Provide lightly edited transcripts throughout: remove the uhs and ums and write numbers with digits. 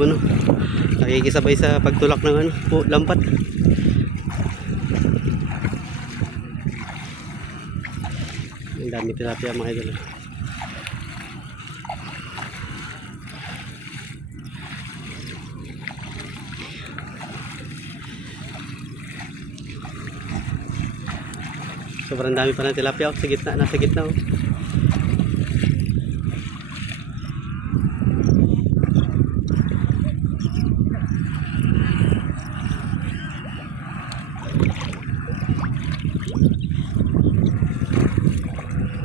ibon, no? Nakikisabay sa pagtulak ng ano, lampat. Ang dami tilapia mga idol. Sobrang dami pa ng tilapia sa gitna, nasa gitna oh.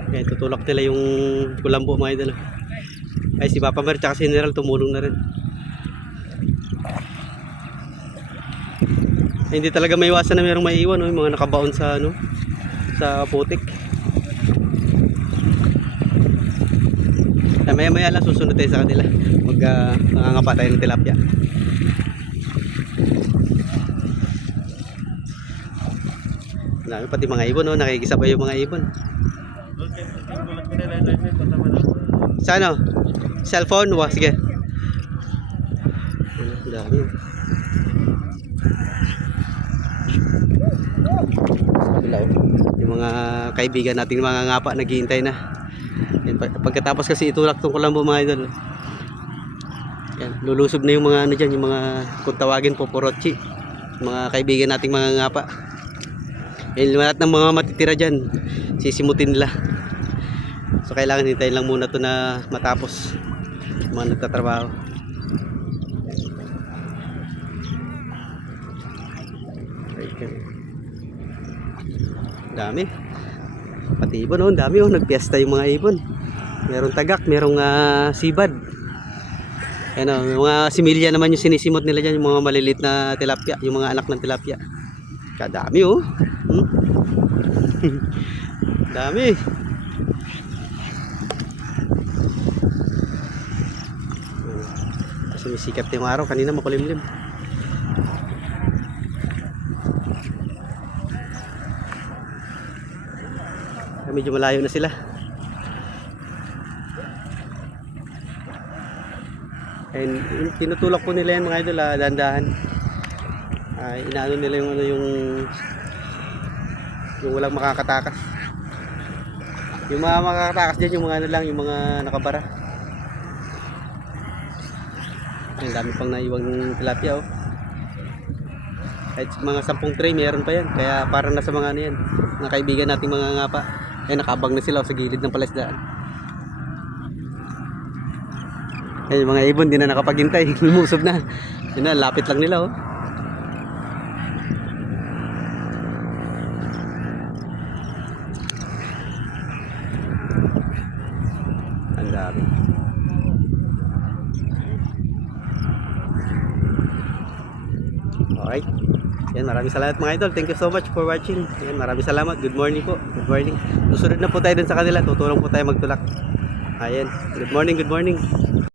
Kaya tutulak nila yung kulambo mga idol. Ay si Papa Mer tsaka si General tumulong na rin. Ay, hindi talaga may iwasan na mayroong maiiwan oh, yung mga nakabaon sa ano, sa putik. Ay, maya maya lang susunod tayo sa kanila. Mangangapa tayo ng tilapia. Pati mga ibon oh, nakikisabay yung mga ibon. Sa ano? Cellphone? Wah, sige. Dami. Yung mga kaibigan nating mga ngapa naghihintay na. Yan, pagkatapos kasi itulak tong kulambo mga idol. Yan, lulusob na yung mga ano dyan, yung mga kung tawagin poporochi. Mga kaibigan nating mga ngapa. Yan, lahat ng mga matitira dyan, sisimutin nila. So kailangan hintayin lang muna to na matapos mga nagtatrabaho. Dami. Pati ibon oh, dami oh, nagpiesta yung mga ibon. Merong tagak, merong sibad. Ayan oh, yung mga similya naman yung sinisimot nila dyan, yung mga malilit na tilapia, yung mga anak ng tilapia. Kadami oh. Dami. Sumisikat yung araw, kanina makulimlim. Medyo malayo na sila. And tinutulak po nila yan mga idol, dahan-dahan. Inaano nila yung ano, yung walang makakatakas. Yung mga makakatakas dyan, yung mga ano lang, yung mga nakabara. Ang dami pang naiwang tilapia oh. Kahit mga 10 tray meron pa yan. Kaya para na sa mga ano yan, mga kaibigan nating mga ngapa. Ay nakabang na sila oh, sa gilid ng palaisdaan. Ay mga ibon di na nakapaghintay, lumusob na. Yun na, lapit lang nila oh. Ang dami. Okay. Yan, maraming salamat mga idol. Thank you so much for watching. Yan, maraming salamat. Good morning po. Good morning. Susunod na po tayo dun sa kanila. Tutulong po tayo magtulak. Ayan. Good morning, good morning.